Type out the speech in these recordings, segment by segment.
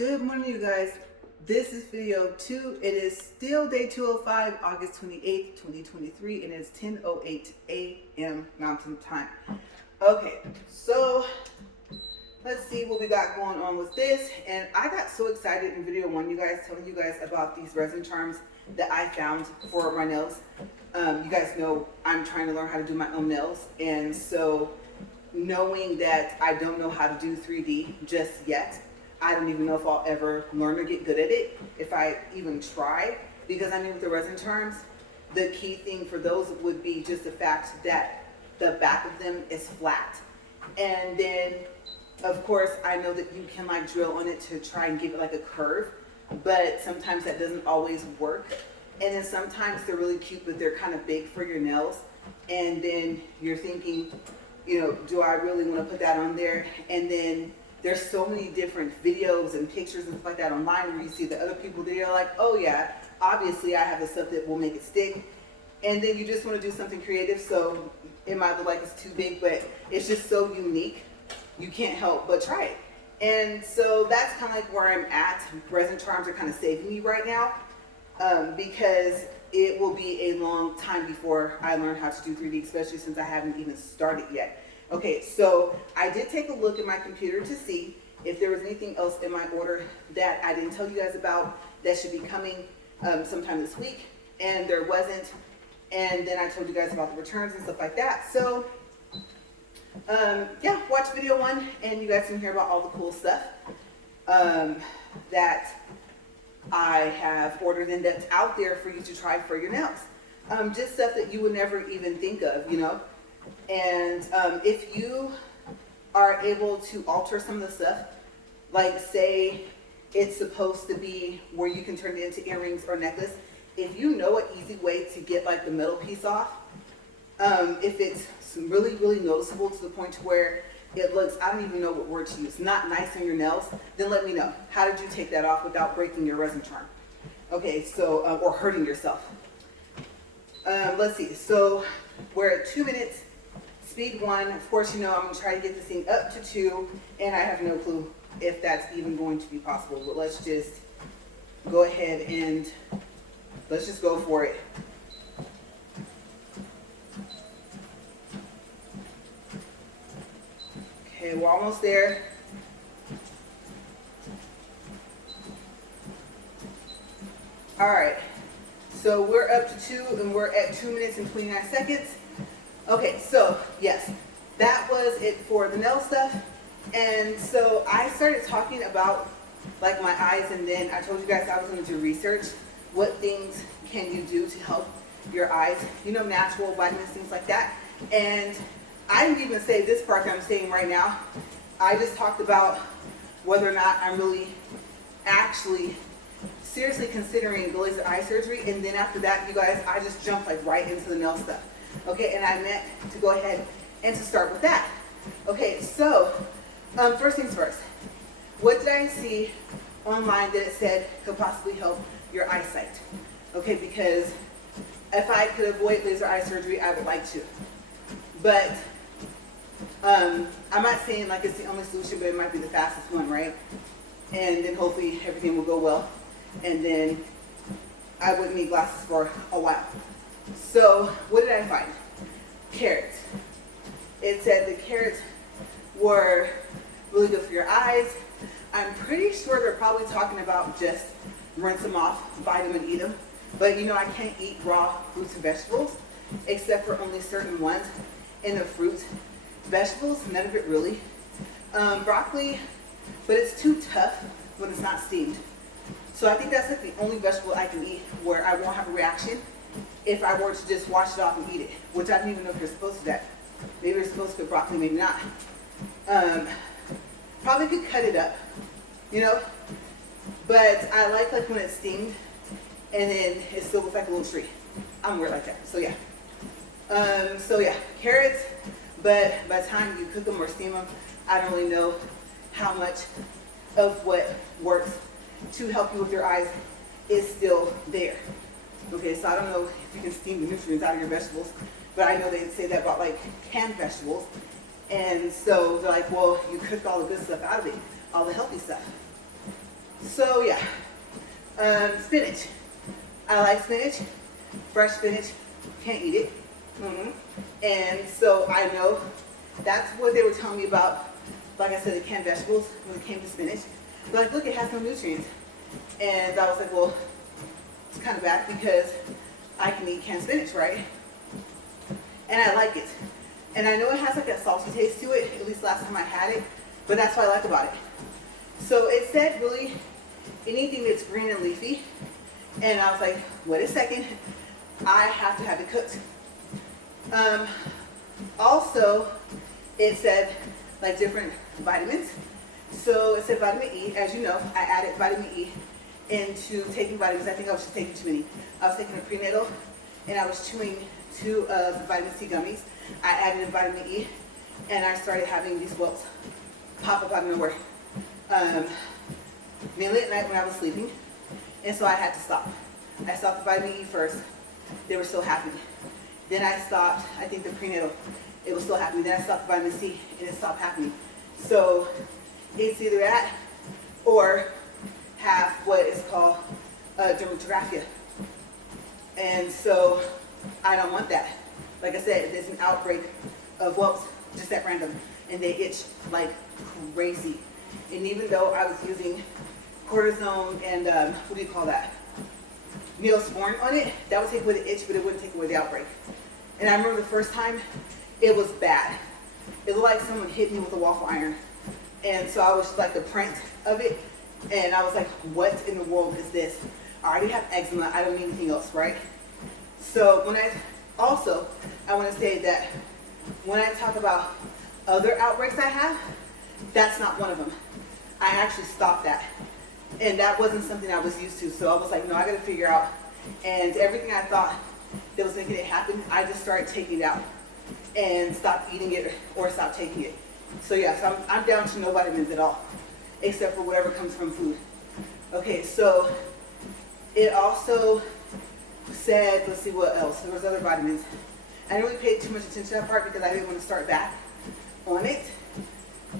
Good morning, you guys. This is video 2. It is still day 205, August 28th, 2023, and it's 10:08 a.m. Mountain Time. Okay, so let's see what we got going on with this. And I got so excited in video 1, you guys, telling you guys about these resin charms that I found for my nails. You guys know I'm trying to learn how to do my own nails, and so knowing that I don't know how to do 3D just yet, I don't even know if I'll ever learn or get good at it, if I even try, because I mean with the resin charms, the key thing for those would be just the fact that the back of them is flat. And then, of course, I know that you can like drill on it to try and give it like a curve, but sometimes that doesn't always work. And then sometimes they're really cute, but they're kind of big for your nails. And then you're thinking, you know, do I really want to put that on there? And then there's so many different videos and pictures and stuff like that online where you see the other people that are like, oh yeah, obviously I have the stuff that will make it stick. And then you just want to do something creative, so it might look like it's too big, but it's just so unique, you can't help but try it. And so that's kind of like where I'm at. Resin charms are kind of saving me right now, because it will be a long time before I learn how to do 3D, especially since I haven't even started yet. Okay, so I did take a look at my computer to see if there was anything else in my order that I didn't tell you guys about that should be coming sometime this week, and there wasn't. And then I told you guys about the returns and stuff like that. So yeah, watch video 1 and you guys can hear about all the cool stuff that I have ordered and that's out there for you to try for your nails. Just stuff that you would never even think of, you know. And if you are able to alter some of the stuff, like say it's supposed to be where you can turn it into earrings or necklace, if you know an easy way to get like the metal piece off, if it's really, really noticeable to the point where it looks, I don't even know what word to use, not nice on your nails, then let me know. How did you take that off without breaking your resin charm? Okay, so, or hurting yourself. Let's see, so we're at 2 minutes. Speed 1, of course, you know, I'm going to try to get this thing up to 2, and I have no clue if that's even going to be possible, but let's just go ahead and let's just go for it. Okay, we're almost there. All right, so we're up to 2, and we're at 2 minutes and 29 seconds. Okay, so yes, that was it for the nail stuff. And so I started talking about like my eyes, and then I told you guys I was going to do research. What things can you do to help your eyes? You know, natural vitamins, things like that. And I didn't even say this part that I'm saying right now. I just talked about whether or not I'm really actually seriously considering the laser eye surgery. And then after that, you guys, I just jumped like right into the nail stuff. Okay, and I meant to go ahead and to start with that. Okay, so first things first. What did I see online that it said could possibly help your eyesight? Okay, because if I could avoid laser eye surgery, I would like to. But I'm not saying like it's the only solution, but it might be the fastest one, right? And then hopefully everything will go well. And then I wouldn't need glasses for a while. So what did I find? Carrots. It said the carrots were really good for your eyes. I'm pretty sure they're probably talking about just rinse them off, bite them and eat them. But you know, I can't eat raw fruits and vegetables except for only certain ones in the fruits. Vegetables, none of it really. Broccoli, but it's too tough when it's not steamed. So I think that's like the only vegetable I can eat where I won't have a reaction if I were to just wash it off and eat it, which I don't even know if you're supposed to do that. Maybe you're supposed to cook broccoli, maybe not. Probably could cut it up, you know, but I like when it's steamed and then it still looks like a little tree. I'm weird like that, so yeah. So yeah, carrots, but by the time you cook them or steam them, I don't really know how much of what works to help you with your eyes is still there. Okay, so I don't know if you can steam the nutrients out of your vegetables, but I know they say that about like canned vegetables. And so they're like, well, you cooked all the good stuff out of it, all the healthy stuff. So yeah, spinach. I like spinach, fresh spinach, can't eat it. And so I know that's what they were telling me about, like I said, the canned vegetables when it came to spinach. They're like, look, it has no nutrients. And I was like, well, it's kind of bad because I can eat canned spinach, right? And I like it. And I know it has like a salty taste to it, at least last time I had it, but that's what I like about it. So it said really anything that's green and leafy. And I was like, wait a second, I have to have it cooked. Also, it said like different vitamins. So it said vitamin E. As you know, I added vitamin E into taking vitamins. I think I was just taking too many. I was taking a prenatal and I was chewing 2 of the vitamin C gummies. I added in vitamin E and I started having these welts pop up out of nowhere. Mainly at night when I was sleeping. And so I had to stop. I stopped the vitamin E first. They were still happening. Then I stopped, I think the prenatal, it was still happening. Then I stopped the vitamin C and it stopped happening. So it's either that or have what is called dermatographia. And so I don't want that. Like I said, there's an outbreak of whelps just at random and they itch like crazy. And even though I was using cortisone and what do you call that? Neosporin on it, that would take away the itch, but it wouldn't take away the outbreak. And I remember the first time, it was bad. It looked like someone hit me with a waffle iron. And so I was just like the print of it, and I was like, what in the world is this? I already have eczema, I don't need anything else, right? So when I want to say that when I talk about other outbreaks I have, that's not one of them. I actually stopped that. And that wasn't something I was used to. So I was like, no, I got to figure out. And everything I thought that was making it happen, I just started taking it out and stopped eating it or stopped taking it. So yeah, so I'm down to no vitamins at all, except for whatever comes from food. Okay, so it also said, let's see what else. There was other vitamins. I didn't really pay too much attention to that part because I didn't want to start back on it.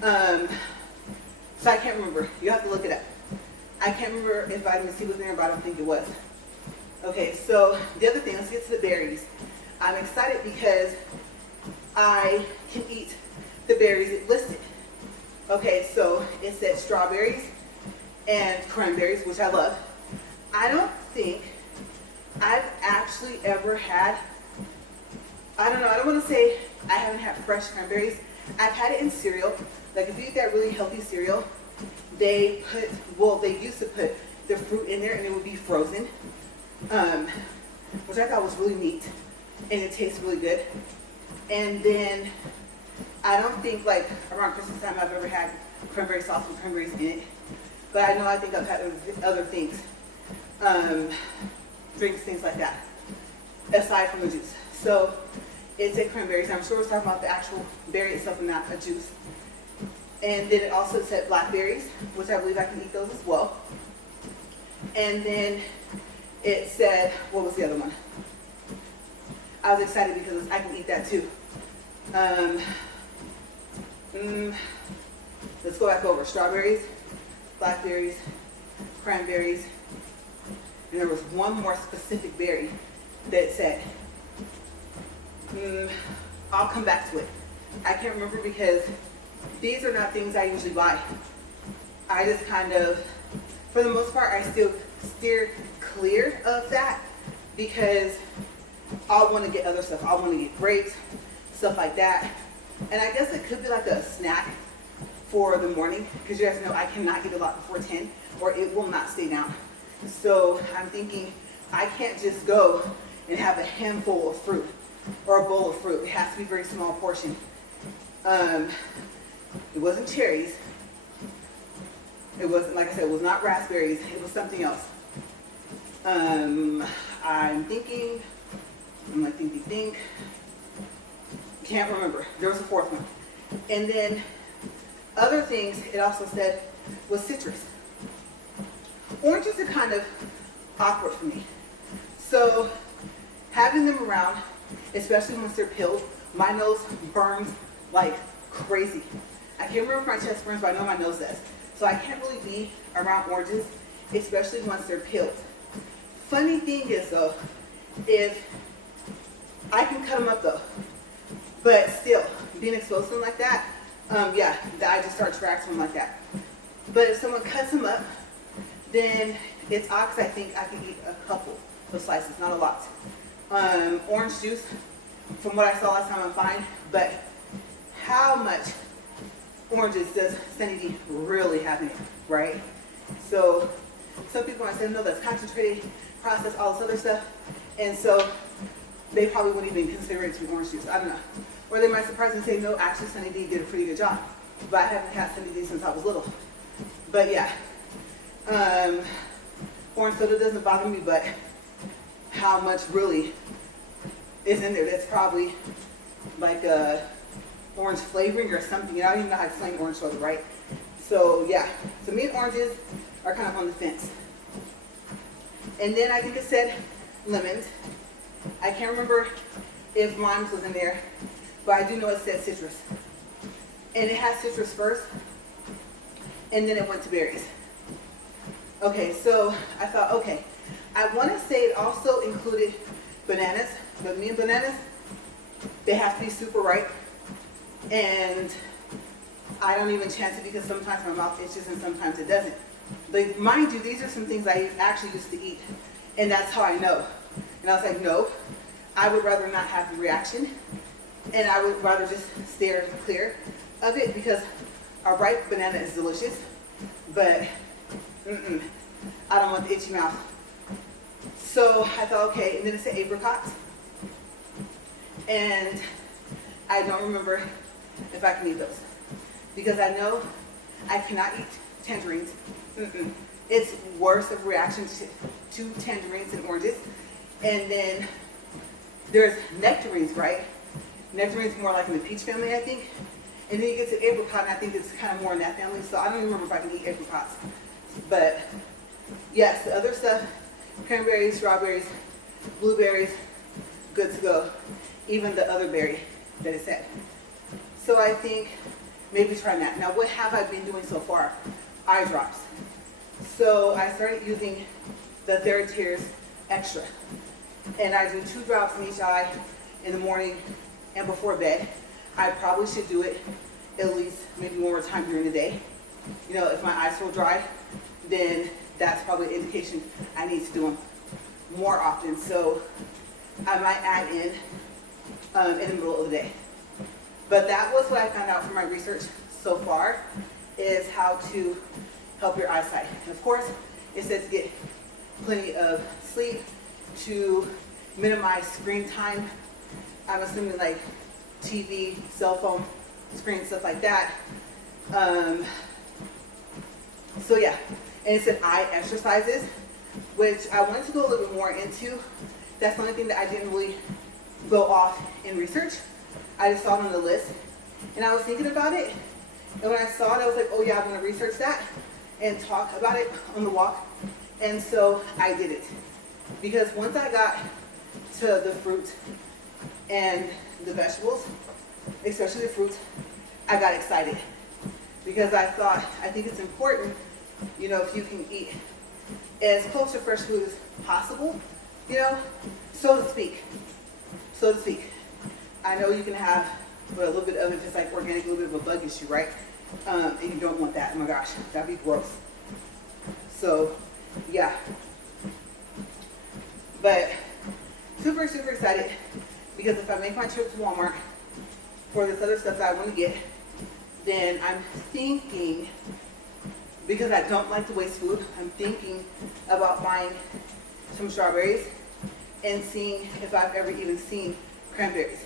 So I can't remember. You have to look it up. I can't remember if vitamin C was in there, but I don't think it was. Okay, so the other thing, let's get to the berries. I'm excited because I can eat the berries it listed. Okay, so it said strawberries and cranberries, which I love. I don't think I've actually ever had, I don't want to say I haven't had fresh cranberries. I've had it in cereal. Like if you eat that really healthy cereal, they used to put the fruit in there and it would be frozen, which I thought was really neat and it tastes really good. And then I don't think like around Christmas time I've ever had cranberry sauce with cranberries in it, but I think I've had other things, drinks, things like that, aside from the juice. So it said cranberries. I'm sure we're talking about the actual berry itself and not a juice. And then it also said blackberries, which I believe I can eat those as well. And then it said, what was the other one? I was excited because I can eat that too. Let's go back over. Strawberries, blackberries, cranberries, and there was one more specific berry that said, I'll come back to it. I can't remember because these are not things I usually buy. I just kind of, for the most part, I still steer clear of that because I'll want to get other stuff. I'll want to get grapes, stuff like that. And I guess it could be like a snack for the morning because you guys know I cannot get a lot before 10 or it will not stay down. So I'm thinking I can't just go and have a handful of fruit or a bowl of fruit. It has to be a very small portion. It wasn't cherries. It wasn't, like I said, it was not raspberries. It was something else. I'm thinking, I'm like think. Can't remember. There was a fourth one. And then other things it also said was citrus. Oranges are kind of awkward for me. So having them around, especially once they're peeled, my nose burns like crazy. I can't remember if my chest burns, but I know my nose does. So I can't really be around oranges, especially once they're peeled. Funny thing is though, if I can cut them up though, but still, being exposed to them like that, yeah, I just start to react to them like that. But if someone cuts them up, then it's odd because I think I can eat a couple of slices, not a lot. Orange juice, from what I saw last time, I'm fine, but how much oranges does Sunny D really have in it, right? So some people are saying, no, that's concentrated, processed, all this other stuff, and so they probably wouldn't even consider it to be orange juice. I don't know. Or they might surprise and say, no, actually Sunny D did a pretty good job. But I haven't had Sunny D since I was little. But yeah, orange soda doesn't bother me, but how much really is in there? That's probably like a orange flavoring or something. I don't even know how to explain orange soda, right? So yeah, so me and oranges are kind of on the fence. And then I think it said lemons. I can't remember if limes was in there, but I do know it said citrus. And it has citrus first, and then it went to berries. Okay, so I thought, okay, I want to say it also included bananas, but me and bananas, they have to be super ripe. And I don't even chance it because sometimes my mouth itches and sometimes it doesn't. But mind you, these are some things I actually used to eat, and that's how I know. And I was like, no, I would rather not have the reaction, and I would rather just steer clear of it because a ripe banana is delicious, but I don't want the itchy mouth. So I thought, okay, and then it said apricots, and I don't remember if I can eat those because I know I cannot eat tangerines. It's worse of a reaction to tangerines and oranges. And then there's nectarines, right? Nectarines more like in the peach family, I think. And then you get to apricot, and I think it's kind of more in that family. So I don't even remember if I can eat apricots. But yes, the other stuff, cranberries, strawberries, blueberries, good to go. Even the other berry that it said. So I think maybe try that. Now what have I been doing so far? Eye drops. So I started using the TheraTears Extra. And I do 2 drops in each eye in the morning and before bed. I probably should do it at least maybe one more time during the day. You know, if my eyes feel dry, then that's probably an indication I need to do them more often. So I might add in the middle of the day. But that was what I found out from my research so far, is how to help your eyesight. And of course, it says to get plenty of sleep, to minimize screen time. I'm assuming like TV, cell phone, screen, stuff like that. So yeah, and it said eye exercises, which I wanted to go a little bit more into. That's the only thing that I didn't really go off in research. I just saw it on the list, and I was thinking about it, and when I saw it, I was like, oh yeah, I'm gonna research that and talk about it on the walk. And so I did it, because once I got to the fruit and the vegetables, especially the fruit, I got excited, because I thought, I think it's important, you know, if you can eat as close to fresh food as possible, you know, so to speak. I know you can have a little bit of it, if it's like organic, a little bit of a bug issue, right? And you don't want that. Oh my gosh, that'd be gross. So, yeah. But super, super excited, because if I make my trip to Walmart for this other stuff that I want to get, then I'm thinking, because I don't like to waste food, I'm thinking about buying some strawberries and seeing if I've ever even seen cranberries.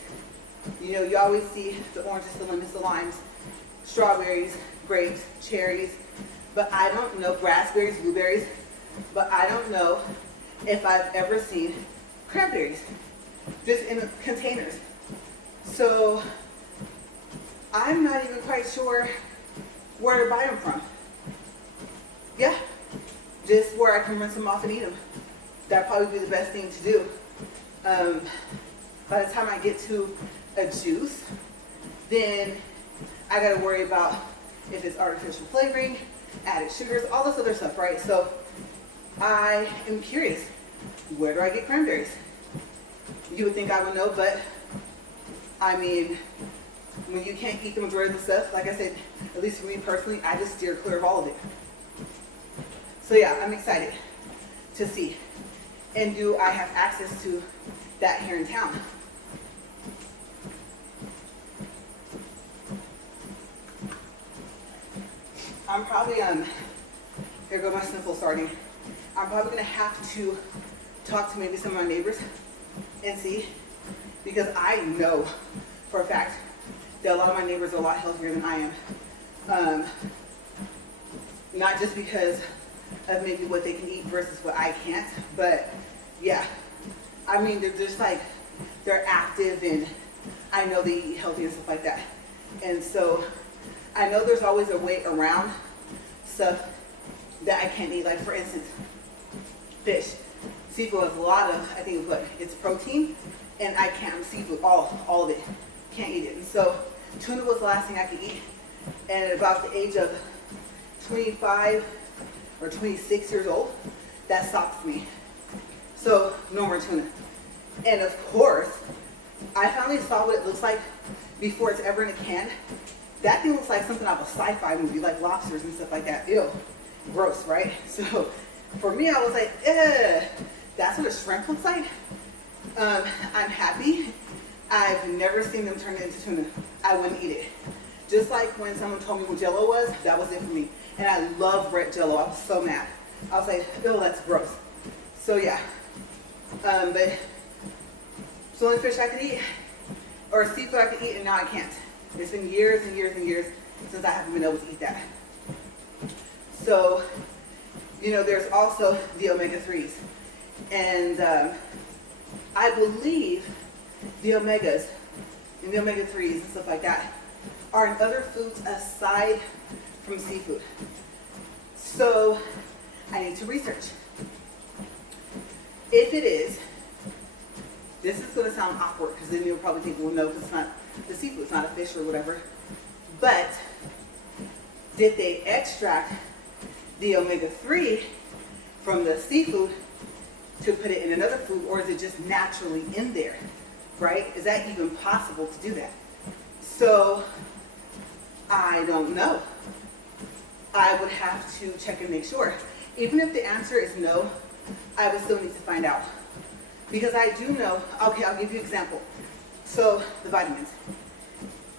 You know, you always see the oranges, the lemons, the limes, strawberries, grapes, cherries, but I don't know, raspberries, blueberries, but I don't know if I've ever seen cranberries, just in containers. So I'm not even quite sure where to buy them from. Yeah, just where I can rinse them off and eat them. That'd probably be the best thing to do. By the time I get to a juice, then I gotta worry about if it's artificial flavoring, added sugars, all this other stuff, right? So I am curious, where do I get cranberries? You would think I would know, but I mean, when you can't eat the majority of the stuff, like I said, at least for me personally, I just steer clear of all of it. So yeah, I'm excited to see. And do I have access to that here in town? I'm probably, here go my sniffle starting. I'm probably gonna have to talk to maybe some of my neighbors and see, because I know for a fact that a lot of my neighbors are a lot healthier than I am. Not just because of maybe what they can eat versus what I can't, but yeah, I mean, they're just like, they're active and I know they eat healthy and stuff like that. And so I know there's always a way around stuff that I can't eat. Like for instance, fish. Seafood has a lot of, I think it's protein, and I can't, seafood, all of it, can't eat it. And so tuna was the last thing I could eat, and at about the age of 25 or 26 years old, that stopped for me. So no more tuna. And of course, I finally saw what it looks like before it's ever in a can. That thing looks like something out of a sci-fi movie, like lobsters and stuff like that. Ew, gross, right? So for me, I was like, that's what a shrimp looks like? I'm happy. I've never seen them turn it into tuna. I wouldn't eat it. Just like when someone told me what Jell-O was, that was it for me. And I love red Jell-O. I was so mad. I was like, ew, that's gross. So yeah. But it's the only fish I could eat, or seafood I could eat, and now I can't. It's been years and years and years since I haven't been able to eat that. So, you know, there's also the omega-3s. And I believe the omegas and the omega-3s and stuff like that are in other foods aside from seafood. So I need to research. If it is, this is going to sound awkward because then you'll probably think, well, no, because it's not the seafood, it's not a fish or whatever. But did they extract the omega-3 from the seafood to put it in another food, or is it just naturally in there, right? Is that even possible to do that? So I don't know. I would have to check and make sure. Even if the answer is no, I would still need to find out. Because I do know, okay, I'll give you an example. So the vitamins.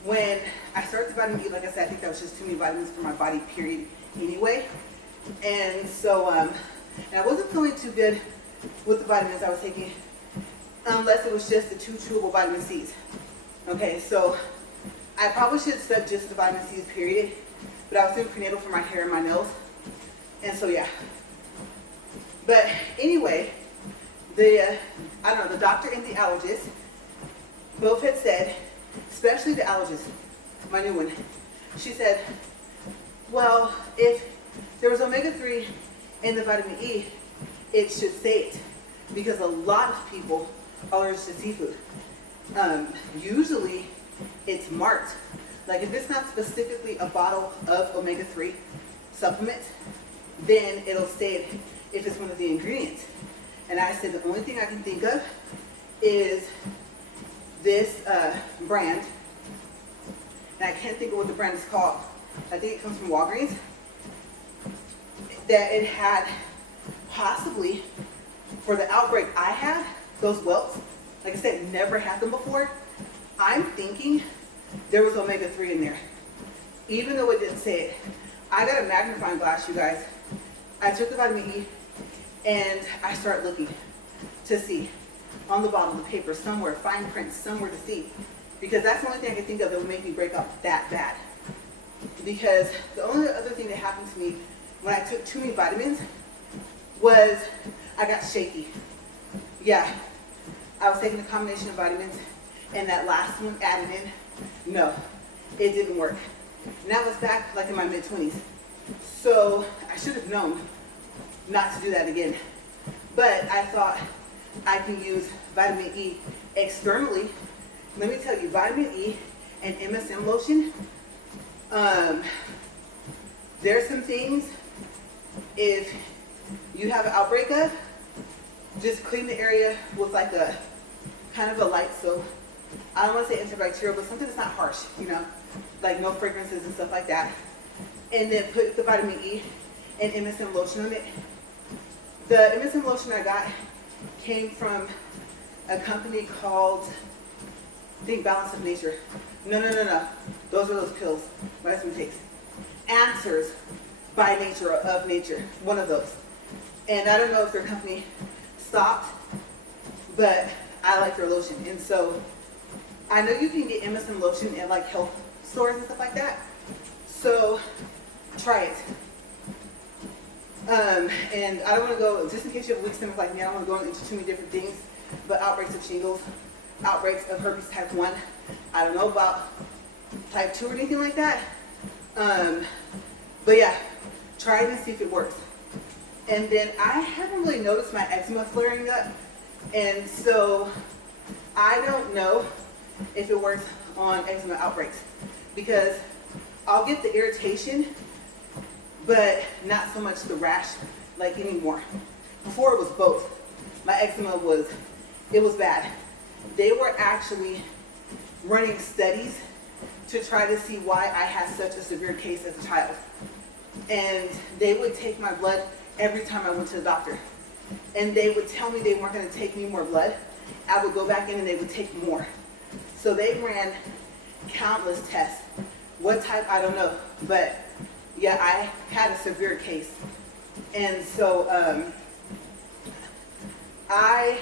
When I started the vitamin E, like I said, I think that was just too many vitamins for my body, period, anyway. And so, and I wasn't feeling too good with the vitamins I was taking, unless it was just the 2 chewable vitamin C's. Okay, so I probably should have said just the vitamin C's, period. But I was doing prenatal for my hair and my nails. And so, yeah. But anyway, the doctor and the allergist both had said, especially the allergist, my new one, she said, well, if there was omega-3 in the vitamin E, it should say it, because a lot of people are allergic to seafood. Usually it's marked. Like if it's not specifically a bottle of omega-3 supplement, then it'll say it if it's one of the ingredients. And I said the only thing I can think of is this brand, and I can't think of what the brand is called. I think it comes from Walgreens. That it had possibly, for the outbreak I had, those welts, like I said, never had them before. I'm thinking there was omega-3 in there, even though it didn't say it. I got a magnifying glass, you guys. I took the vitamin E and I started looking to see on the bottom of the paper somewhere, fine print somewhere to see, because that's the only thing I can think of that would make me break out that bad. Because the only other thing that happened to me when I took too many vitamins was I got shaky. Yeah, I was taking a combination of vitamins, and that last one added in, no, it didn't work. And that was back like in my mid-20s. So I should have known not to do that again. But I thought I can use vitamin E externally. Let me tell you, vitamin E and MSM lotion, There's some things, if you have an outbreak of, just clean the area with like a kind of a light soap. I don't want to say antibacterial, but something that's not harsh, you know, like no fragrances and stuff like that. And then put the vitamin E and MSM lotion on it. The MSM lotion I got came from a company called, I think, Balance of Nature. No. Those are those pills my husband takes. Answers by Nature, or of Nature, one of those. And I don't know if their company stopped, but I like their lotion. And so I know you can get MSM lotion at like health stores and stuff like that. So try it. And I don't want to go, just in case you have a weak stomach like me, I don't want to go into too many different things, but outbreaks of shingles, outbreaks of herpes type 1. I don't know about type 2 or anything like that. But yeah, try it and see if it works. And then I haven't really noticed my eczema flaring up. And so I don't know if it works on eczema outbreaks, because I'll get the irritation, but not so much the rash like anymore. Before it was both. My eczema was bad. They were actually running studies to try to see why I had such a severe case as a child. And they would take my blood every time I went to the doctor. And they would tell me they weren't going to take me more blood. I would go back in and they would take more. So they ran countless tests. What type, I don't know. But yeah, I had a severe case. And so I,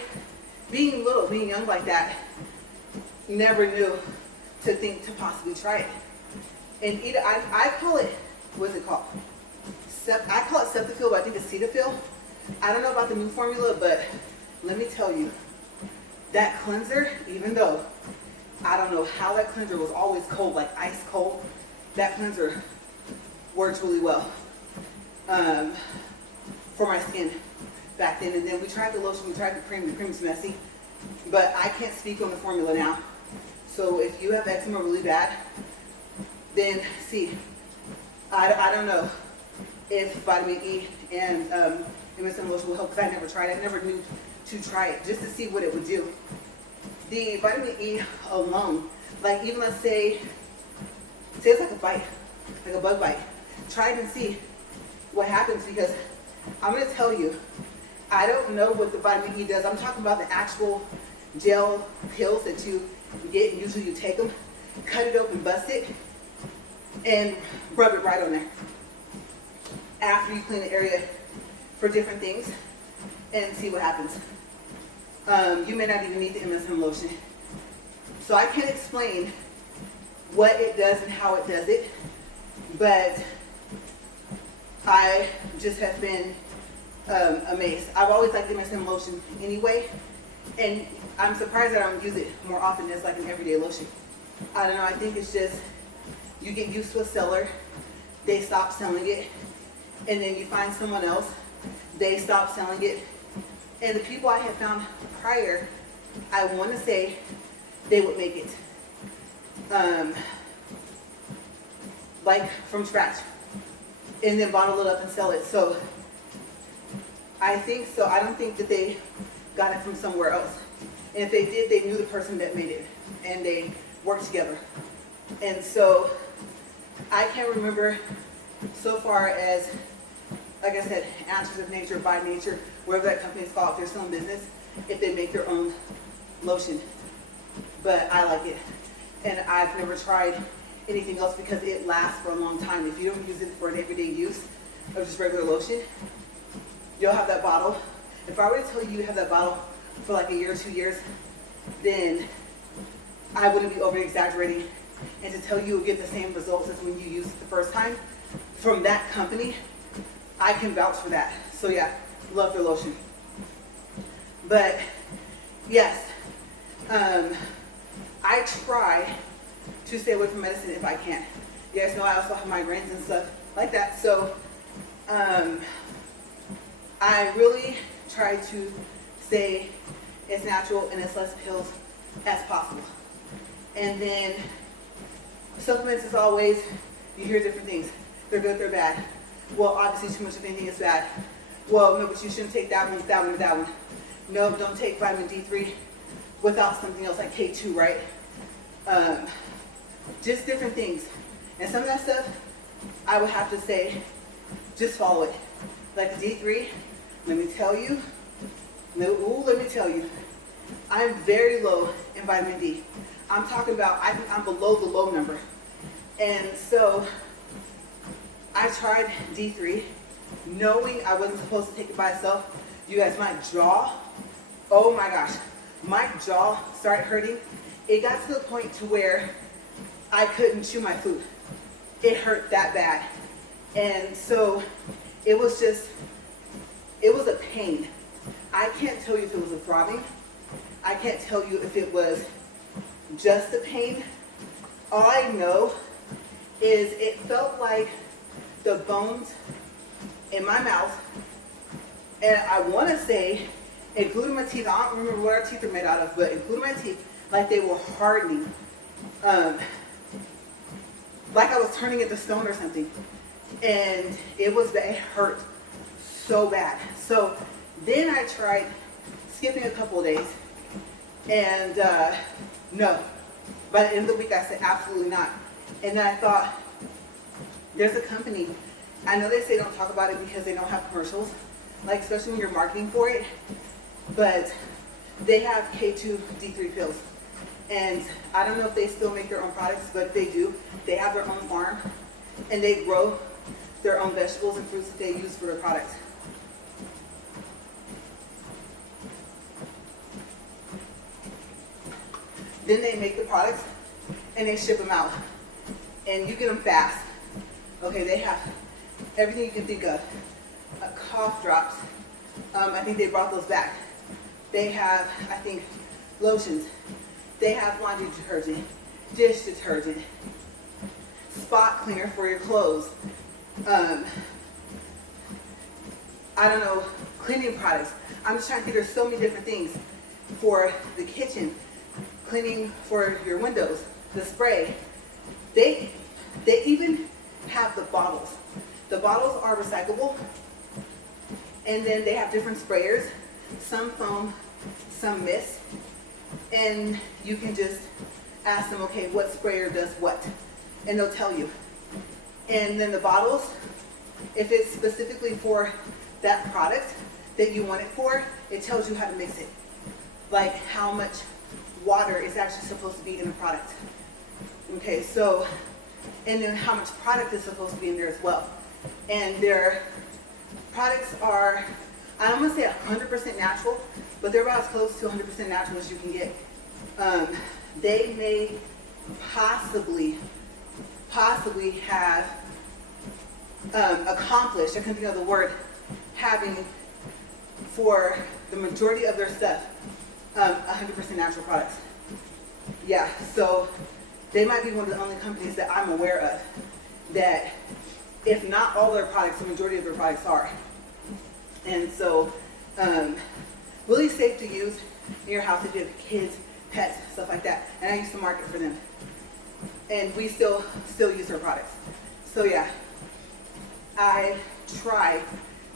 being little, being young like that, never knew to think to possibly try it. And either, I call it, what's it called? I call it Cetaphil, but I think it's Cetaphil. I don't know about the new formula, but let me tell you, that cleanser, even though I don't know how that cleanser was always cold, like ice cold, that cleanser works really well for my skin back then. And then we tried the lotion, we tried the cream is messy, but I can't speak on the formula now. So if you have eczema really bad, then see, I don't know if vitamin E and MSM lotion will help, because I never tried it. I never knew to try it just to see what it would do. The vitamin E alone, like even let's say it's like a bite, like a bug bite. Try it and see what happens, because I'm going to tell you, I don't know what the vitamin E does. I'm talking about the actual gel pills that you get, and usually you take them, cut it open, bust it, and rub it right on there after you clean the area for different things, and see what happens. You may not even need the MSM lotion. So I can't explain what it does and how it does it, but I just have been amazed. I've always liked the MSM lotion anyway, and I'm surprised that I don't use it more often as like an everyday lotion. I don't know, I think it's just, you get used to a seller, they stop selling it, and then you find someone else, they stop selling it. And the people I had found prior, I want to say they would make it like from scratch, and then bottle it up and sell it. So I think so. I don't think that they got it from somewhere else. And if they did, they knew the person that made it, and they worked together. And so I can't remember so far as, like I said, Answers of Nature, by Nature, wherever that company is called, if they're still in business, if they make their own lotion. But I like it. And I've never tried anything else because it lasts for a long time. If you don't use it for an everyday use of just regular lotion, you'll have that bottle. If I were to tell you you have that bottle for like a year or 2 years, then I wouldn't be over exaggerating. And to tell you you'll get the same results as when you used it the first time from that company, I can vouch for that. So yeah, love their lotion. But yes, I try to stay away from medicine if I can. You guys know I also have migraines and stuff like that. So I really try to stay as natural and as less pills as possible. And then supplements, as always, you hear different things. They're good, they're bad. Well, obviously too much of anything is bad. Well, no, but you shouldn't take that one, that one, that one. No, don't take vitamin D3 without something else like K2, right? Just different things. And some of that stuff, I would have to say, just follow it. Like the D3, let me tell you, I'm very low in vitamin D. I'm talking about, I think I'm below the low number. And so I tried D3, knowing I wasn't supposed to take it by itself. You guys, my jaw, oh my gosh, my jaw started hurting. It got to the point to where I couldn't chew my food. It hurt that bad. And so it was a pain. I can't tell you if it was a throbbing. I can't tell you if it was just a pain. All I know is it felt like the bones in my mouth, and I want to say, including my teeth, I don't remember what our teeth are made out of, but including my teeth, like they were hardening. Like I was turning into stone or something. And it hurt so bad. So then I tried skipping a couple of days, and no. By the end of the week, I said absolutely not. And then I thought, there's a company, I know they say don't talk about it because they don't have commercials, like especially when you're marketing for it, but they have K2 D3 pills. And I don't know if they still make their own products, but if they do, they have their own farm, and they grow their own vegetables and fruits that they use for their products. Then they make the products and they ship them out, and you get them fast. Okay, they have everything you can think of. Cough drops. I think they brought those back. They have, I think, lotions. They have laundry detergent, dish detergent, spot cleaner for your clothes. I don't know, cleaning products. I'm just trying to think, there's so many different things for the kitchen, cleaning for your windows, the spray. They even have the bottles. The bottles are recyclable, and then they have different sprayers, some foam, some mist, and you can just ask them, okay, what sprayer does what? And they'll tell you. And then the bottles, if it's specifically for that product that you want it for, it tells you how to mix it. Like how much water is actually supposed to be in the product. Okay, so, and then how much product is supposed to be in there as well. And their products are, I don't want to say 100% natural, but they're about as close to 100% natural as you can get. They may possibly have accomplished, I couldn't think of the word, having for the majority of their stuff 100% natural products. Yeah, so they might be one of the only companies that I'm aware of that, if not all their products, the majority of their products are. And so, really safe to use in your house if you have kids, pets, stuff like that. And I used to market for them. And we still use their products. So yeah, I try,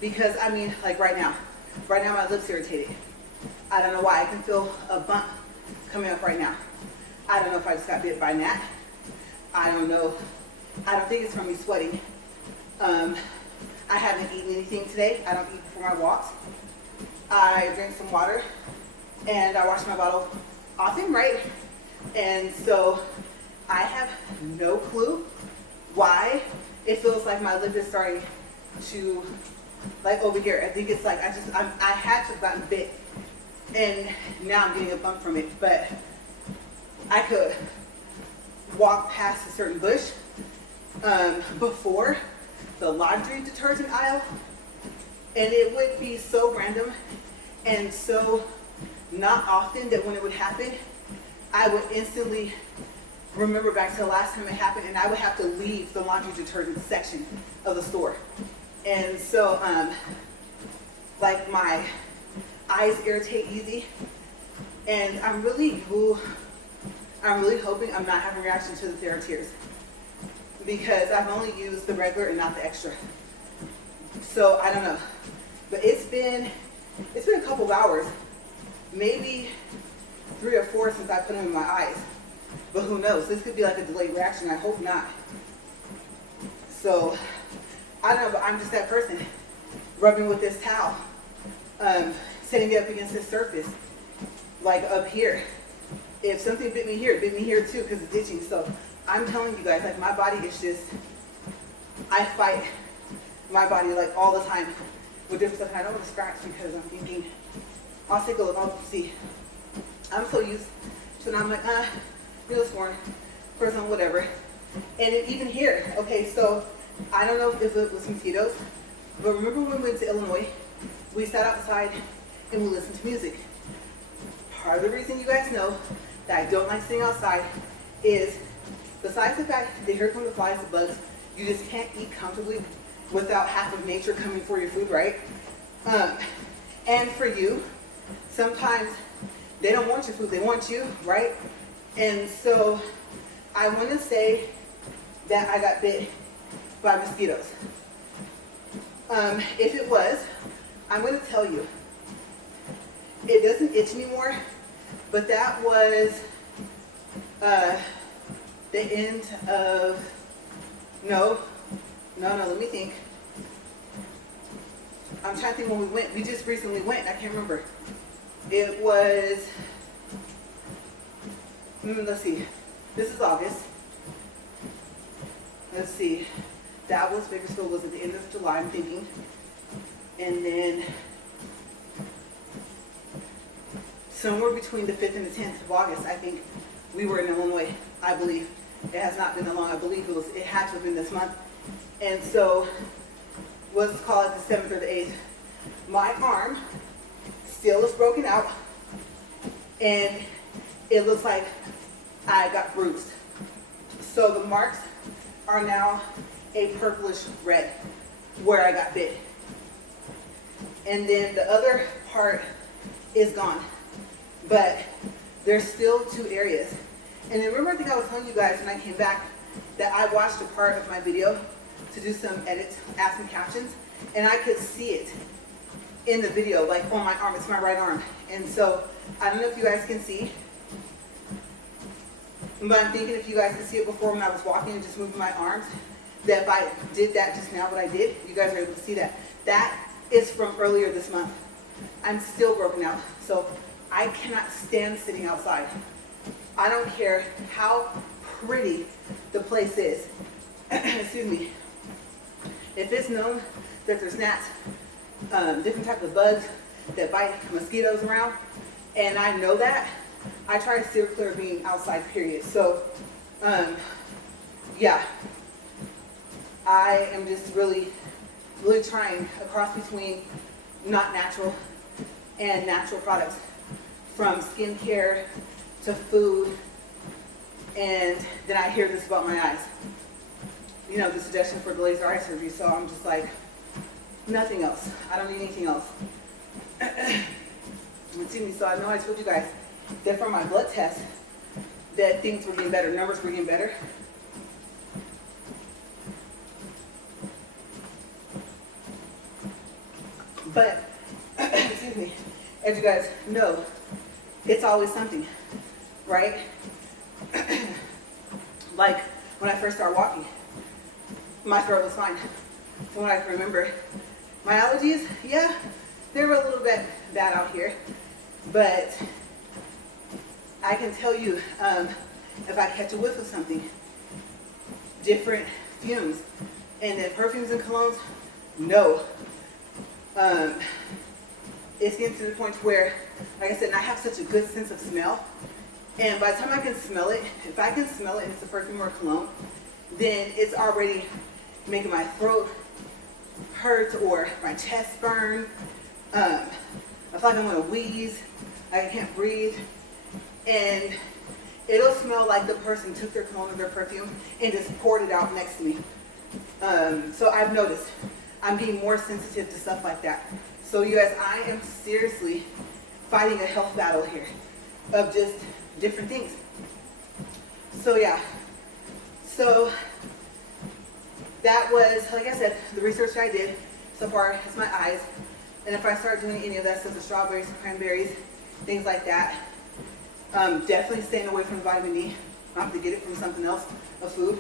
because I mean, like right now my lips irritated. I don't know why. I can feel a bump coming up right now. I don't know if I just got bit by a gnat. I don't know. I don't think it's from me sweating. I haven't eaten anything today. I don't eat before my walks. I drink some water, and I wash my bottle often, right? And so I have no clue why it feels like my lip is starting to, like over here. I think it's like I had to have gotten bit, and now I'm getting a bump from it. But I could walk past a certain bush before the laundry detergent aisle, and it would be so random and so not often that when it would happen, I would instantly remember back to the last time it happened, and I would have to leave the laundry detergent section of the store. And so, like my eyes irritate easy, and I'm really hoping I'm not having a reaction to the TheraTears, because I've only used the regular and not the extra. So I don't know, but it's been a couple of hours, maybe 3 or 4 since I put them in my eyes. But who knows? This could be like a delayed reaction. I hope not. So I don't know, but I'm just that person rubbing with this towel, setting it up against this surface, like up here. If something bit me here, it bit me here too because it's itching. So I'm telling you guys, like my body is just, I fight my body like all the time with different stuff. And I don't want to scratch because I'm thinking, I'll take a look, I'll see. I'm so used to it. I'm like, it's worn, person, whatever. And even here, okay, so I don't know if it was mosquitoes, but remember when we went to Illinois, we sat outside and we listened to music. Part of the reason you guys know that I don't like sitting outside is, besides the fact that here come the flies, the bugs, you just can't eat comfortably without half of nature coming for your food, right? And for you, sometimes they don't want your food, they want you, right? And so I want to say that I got bit by mosquitoes. If it was, I'm going to tell you, it doesn't itch anymore, but that was the end of, no, let me think. I'm trying to think when we went. We just recently went. I can't remember. It was, let's see. This is August. Let's see. Davos, Bakersfield was at the end of July, I'm thinking. And then somewhere between the 5th and the 10th of August, I think we were in Illinois, I believe. It has not been that long. I believe it had to have been this month. And so, let's call it the 7th or the 8th. My arm still is broken out, and it looks like I got bruised. So the marks are now a purplish red where I got bit. And then the other part is gone, but there's still 2 areas. And then remember, I think I was telling you guys when I came back that I watched a part of my video to do some edits, add some captions, and I could see it in the video, like on my arm. It's my right arm. And so I don't know if you guys can see, but I'm thinking if you guys could see it before when I was walking and just moving my arms, that if I did that just now, what I did, you guys are able to see that. That is from earlier this month. I'm still broken out. So I cannot stand sitting outside. I don't care how pretty the place is. Excuse me. If it's known that there's gnats, different types of bugs that bite mosquitoes around, and I know that, I try to steer clear of being outside, period. So, yeah, I am just really trying a cross between not natural and natural products, from skincare to food. And then I hear this about my eyes. You know, the suggestion for LaRae's eye surgery. So I'm just like, nothing else. I don't need anything else. Excuse me. So I know I told you guys that from my blood test that things were getting better, numbers were getting better. But, excuse me, as you guys know, it's always something, right? Like when I first started walking, my throat was fine. From what I can remember. My allergies, yeah, they were a little bit bad out here. But I can tell you, if I catch a whiff of something, different fumes, and then perfumes and colognes, no. It's getting to the point where, like I said, I have such a good sense of smell. And by the time I can smell it, if I can smell it and it's a perfume or a cologne, then it's already making my throat hurt or my chest burn. I feel like I'm gonna wheeze, I can't breathe. And it'll smell like the person took their cologne or their perfume and just poured it out next to me. So I've noticed I'm being more sensitive to stuff like that. So you guys, I am seriously fighting a health battle here of just different things. So yeah, so that was, like I said, the research I did so far is my eyes. And if I start doing any of that stuff, the strawberries, cranberries, things like that, definitely staying away from vitamin D. I have to get it from something else, a food.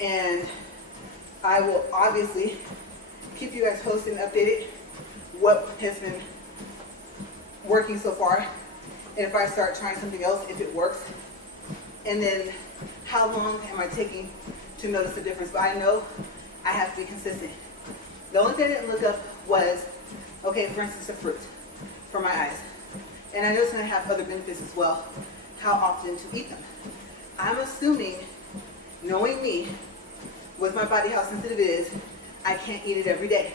And I will obviously keep you guys posted and updated what has been working so far. And if I start trying something else, if it works. And then how long am I taking to notice the difference? But I know I have to be consistent. The only thing I didn't look up was, okay, for instance, the fruit for my eyes. And I know it's going to have other benefits as well, how often to eat them. I'm assuming, knowing me, with my body, how sensitive it is, I can't eat it every day.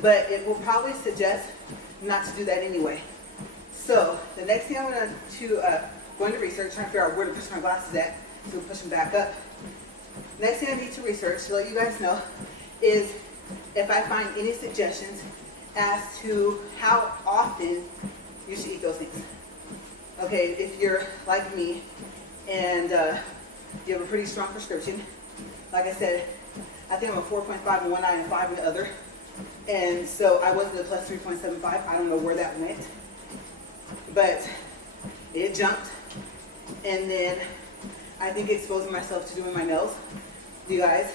But it will probably suggest not to do that anyway. So the next thing I'm going to go into research, trying to figure out where to push my glasses at, so push them back up. Next thing I need to research, to let you guys know, is if I find any suggestions as to how often you should eat those things. Okay, if you're like me and you have a pretty strong prescription, like I said, I think I'm a 4.5 in one eye and 5 in the other. And so I wasn't a plus 3.75. I don't know where that went. But it jumped. And then I think exposing myself to doing my nails. You guys,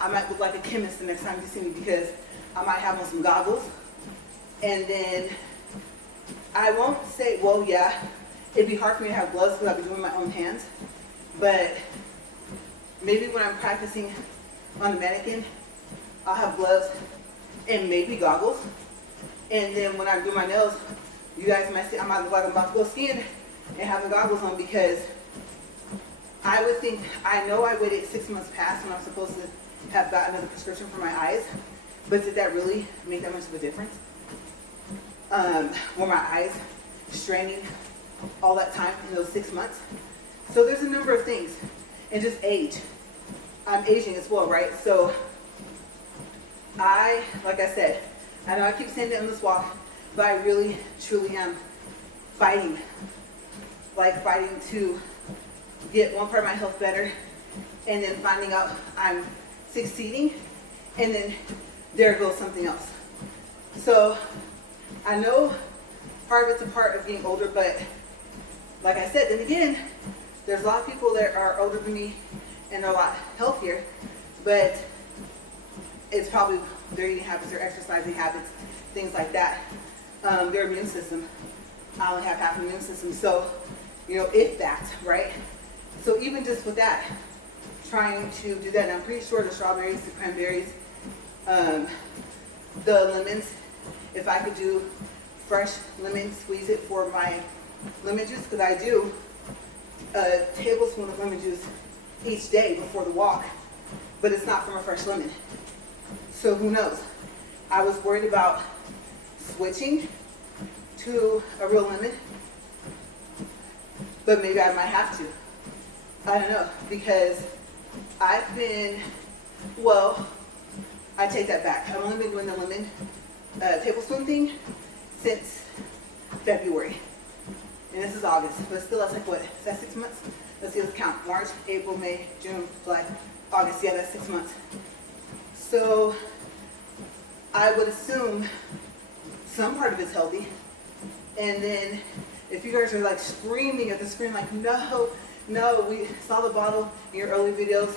I might look like a chemist the next time you see me because I might have on some goggles. And then I won't say, well, yeah, it'd be hard for me to have gloves because I'll be doing my own hands. But maybe when I'm practicing on the mannequin, I'll have gloves and maybe goggles. And then when I do my nails, you guys might see I might look like I'm about to go skiing and have the goggles on because I would think, I know I waited 6 months past when I'm supposed to have gotten another prescription for my eyes, but did that really make that much of a difference? Were my eyes straining all that time in those 6 months? So there's a number of things, and just age. I'm aging as well, right? So like I said, I know I keep saying that on this walk, but I really, truly am fighting to get one part of my health better, and then finding out I'm succeeding, and then there goes something else. So I know part of it's a part of getting older, but like I said, then again, there's a lot of people that are older than me and they're a lot healthier, but it's probably their eating habits, their exercising habits, things like that. Their immune system. I only have half an immune system, so, if that, right? So even just with that, trying to do that, and I'm pretty sure the strawberries, the cranberries, the lemons, if I could do fresh lemon, squeeze it for my lemon juice, because I do a tablespoon of lemon juice each day before the walk, but it's not from a fresh lemon. So who knows? I was worried about switching to a real lemon, but maybe I might have to. I don't know, because I take that back. I've only been doing the lemon tablespoon thing since February. And this is August, but still that's like what? Is that 6 months? Let's see, let's count. March, April, May, June, July, August. Yeah, that's 6 months. So I would assume some part of it's healthy. And then if you guys are like screaming at the screen like, no, we saw the bottle in your early videos,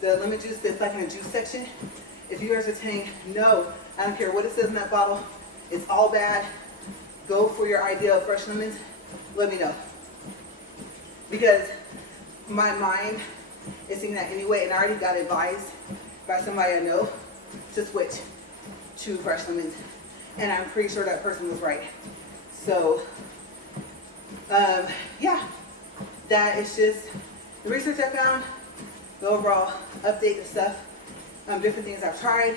the lemon juice that's like in the juice section. If you guys are saying, no, I don't care what it says in that bottle, it's all bad, go for your idea of fresh lemons, let me know. Because my mind is thinking that anyway, and I already got advised by somebody I know to switch to fresh lemons. And I'm pretty sure that person was right. So, yeah, that is just the research I found, the overall update of stuff, different things I've tried,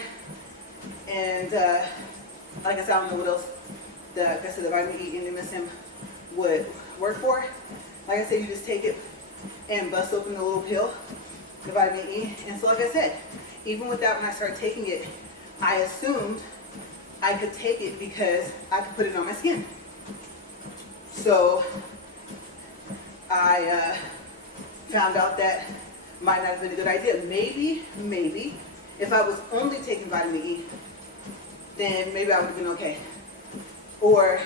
and like I said, I don't know what else the vitamin E and MSM would work for. Like I said, you just take it and bust open the little pill, the vitamin E, and so like I said, even with that, when I started taking it, I assumed I could take it because I could put it on my skin. So I found out that might not have been a good idea. Maybe, If I was only taking vitamin E, then maybe I would have been okay. Or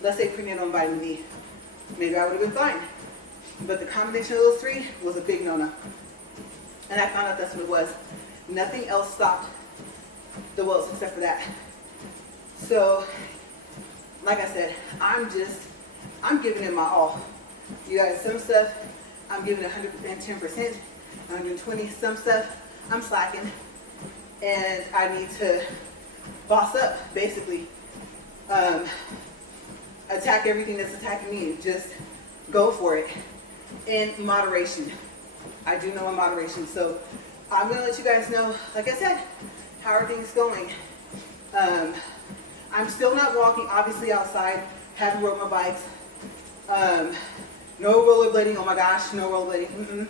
let's say prenatal and vitamin D, maybe I would have been fine. But the combination of those three was a big no-no. And I found out that's what it was. Nothing else stopped the welts except for that. So, like I said, I'm giving it my all. You guys, some stuff, I'm giving 110%. I'm doing 20. Some stuff, I'm slacking. And I need to boss up, basically. Attack everything that's attacking me. Just go for it. In moderation. I do know in moderation. So I'm going to let you guys know, like I said, how are things going. I'm still not walking, obviously, outside. Haven't rode my bikes. No rollerblading. Oh my gosh, no rollerblading.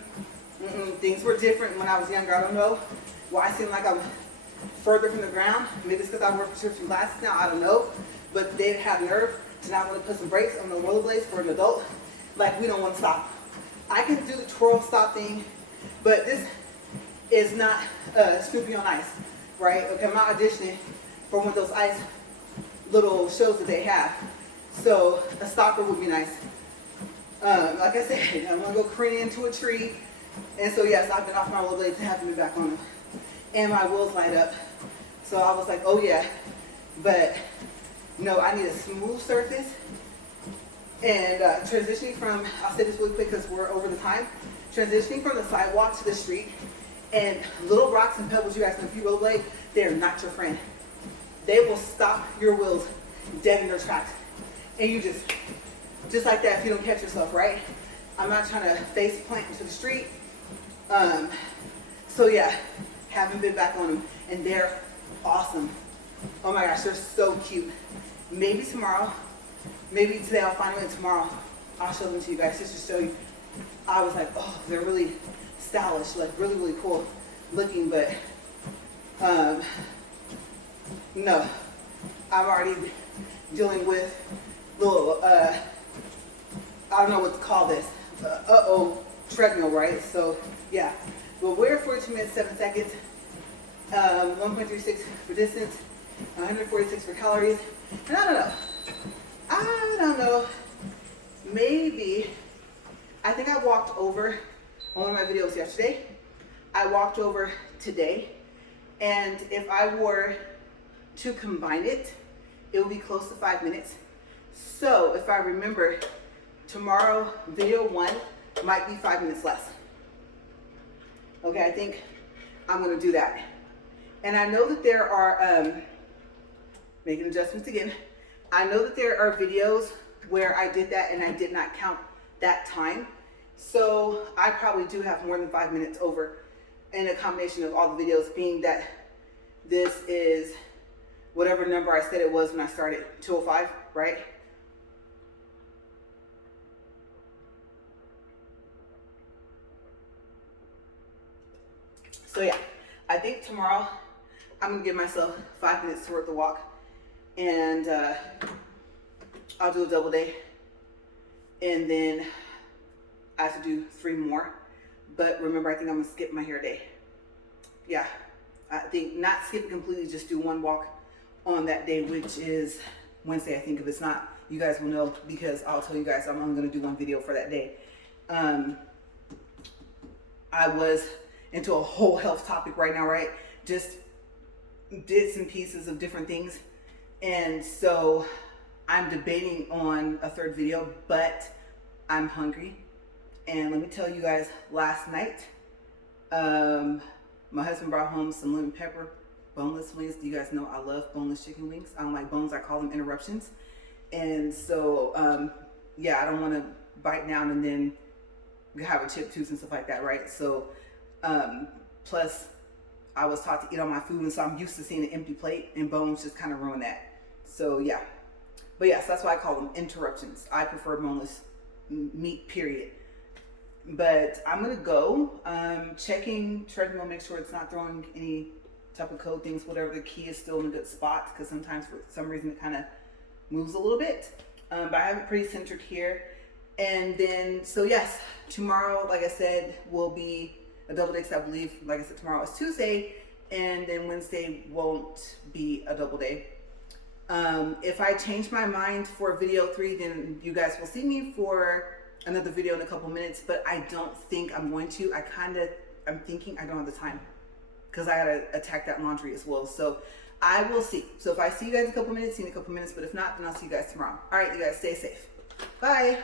Things were different when I was younger. I don't know why I seem like I'm further from the ground. Maybe it's because I wear prescription glasses now. I don't know. But they have nerve to not want to put some brakes on the rollerblades for an adult. Like, we don't want to stop. I can do the twirl stop thing, but this is not Snoopy on Ice, right? Okay, I'm not auditioning for one of those ice little shows that they have. So a stopper would be nice. Like I said, I'm gonna go careening into a tree. And so yes, I've been off my rollerblades and haven't been back on them. And my wheels light up. So I was like, oh yeah. But no, I need a smooth surface. And transitioning from, I'll say this really quick because we're over the time. Transitioning from the sidewalk to the street, and little rocks and pebbles, you guys know, if you rollerblade, they're not your friend. They will stop your wheels dead in their tracks. And you just like that if you don't catch yourself, right? I'm not trying to face plant into the street. So yeah, haven't been back on them, and they're awesome. Oh my gosh, they're so cute. Maybe tomorrow, maybe today I'll find them, and tomorrow I'll show them to you guys just to show you. I was like, oh, they're really stylish, like really, really cool looking, but no, I'm already dealing with little, I don't know what to call this, treadmill, right? So yeah, but we're 42 minutes, 7 seconds, 1.36 for distance, 146 for calories, and I don't know, maybe, I think I walked over on one of my videos yesterday. I walked over today, and if I were to combine it, it would be close to 5 minutes. So if I remember, tomorrow video 1 might be 5 minutes less. Okay, I think I'm gonna do that. And I know that there are, making adjustments again, I know that there are videos where I did that and I did not count that time. So I probably do have more than 5 minutes over in a combination of all the videos, being that this is whatever number I said it was when I started, 205, right? So yeah, I think tomorrow I'm gonna give myself 5 minutes to work the walk, and I'll do a double day, and then I have to do 3 more. But remember, I think I'm gonna skip my hair day. Yeah, I think not skip it completely, just do 1 walk on that day, which is Wednesday. I think if it's not, you guys will know, because I'll tell you guys I'm only gonna do 1 video for that day. I was into a whole health topic right now, right? Just bits and pieces of different things. And so I'm debating on a 3rd video, but I'm hungry. And let me tell you guys, last night, my husband brought home some lemon pepper boneless wings. Do you guys know I love boneless chicken wings? I don't like bones, I call them interruptions. And so, yeah, I don't want to bite down and then have a chip tooth and stuff like that, right? So, plus I was taught to eat all my food, and so I'm used to seeing an empty plate, and bones just kind of ruin that. So yeah, but yes, that's why I call them interruptions. I prefer boneless meat, period. But I'm gonna go checking treadmill, make sure it's not throwing any type of code things, whatever. The key is still in a good spot, because sometimes for some reason it kind of moves a little bit, but I have it pretty centered here. And then, so yes, tomorrow, like I said, will be a double day, because I believe, like I said, tomorrow is Tuesday, and then Wednesday won't be a double day. If I change my mind for video 3, then you guys will see me for another video in a couple minutes, but I don't think I'm going to. I'm thinking I don't have the time because I gotta attack that laundry as well. So I will see. So if I see you guys in a couple minutes, but if not, then I'll see you guys tomorrow. All right, you guys stay safe. Bye.